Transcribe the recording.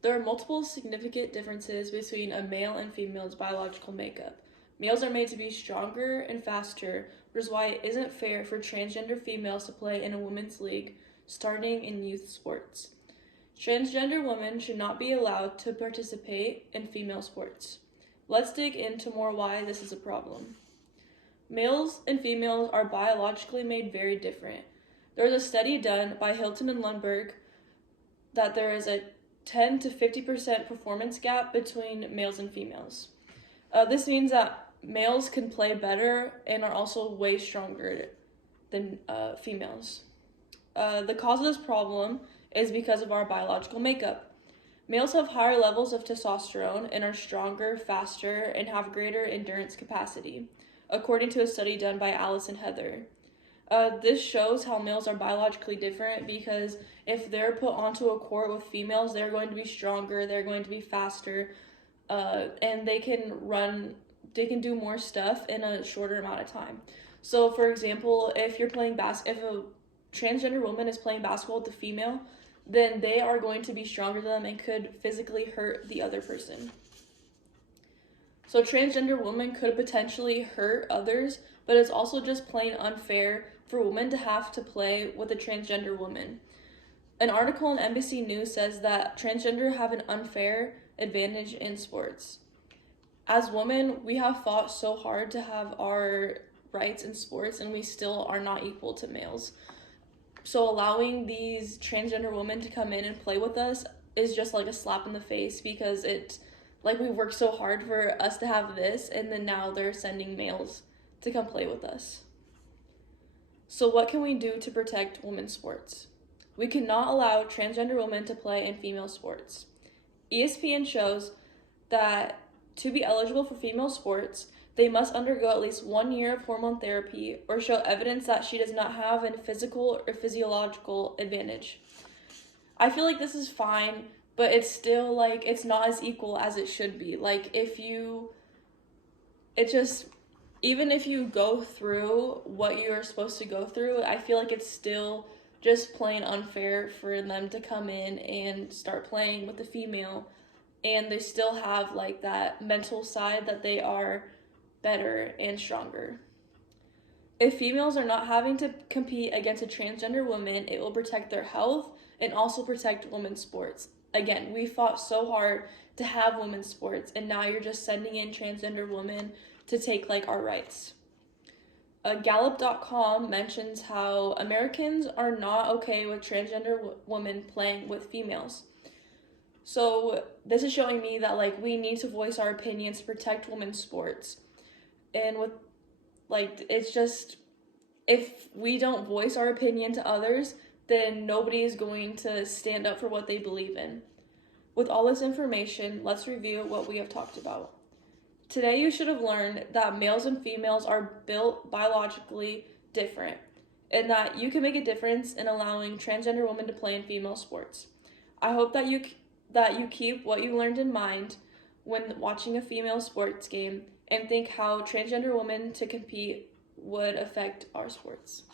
There are multiple significant differences between a male and female's biological makeup. Males are made to be stronger and faster, which is why it isn't fair for transgender females to play in a women's league starting in youth sports. Transgender women should not be allowed to participate in female sports. Let's dig into more why this is a problem. Males and females are biologically made very different. There was a study done by Hilton and Lundberg that there is a 10 to 50% performance gap between males and females. This means that males can play better and are also way stronger than females. The cause of this problem is because of our biological makeup. Males have higher levels of testosterone and are stronger, faster, and have greater endurance capacity, according to a study done by Alice and Heather. This shows how males are biologically different because if they're put onto a court with females, they're going to be stronger, they're going to be faster, and they can do more stuff in a shorter amount of time. So, for example, if you're playing if a transgender woman is playing basketball with a female, then they are going to be stronger than them and could physically hurt the other person. So transgender women could potentially hurt others, but it's also just plain unfair for women to have to play with a transgender woman. An article on NBC News says that transgender have an unfair advantage in sports. As women, we have fought so hard to have our rights in sports, and we still are not equal to males. So allowing these transgender women to come in and play with us is just like a slap in the face because we worked so hard for us to have this, and then now they're sending males to come play with us. So what can we do to protect women's sports? We cannot allow transgender women to play in female sports. ESPN shows that to be eligible for female sports, they must undergo at least 1 year of hormone therapy or show evidence that she does not have a physical or physiological advantage. I feel like this is fine, but it's still it's not as equal as it should be. Even if you go through what you're supposed to go through, I feel like it's still just plain unfair for them to come in and start playing with the female, and they still have that mental side that they are better and stronger. If females are not having to compete against a transgender woman, it will protect their health and also protect women's sports. Again, we fought so hard to have women's sports, and now you're just sending in transgender women to take our rights. Gallup.com mentions how Americans are not okay with transgender women playing with females. So this is showing me that we need to voice our opinions to protect women's sports. And with it's just, if we don't voice our opinion to others, then nobody is going to stand up for what they believe in. With all this information, let's review what we have talked about. Today you should have learned that males and females are built biologically different, and that you can make a difference in allowing transgender women to play in female sports. I hope that you keep what you learned in mind when watching a female sports game and think how transgender women to compete would affect our sports.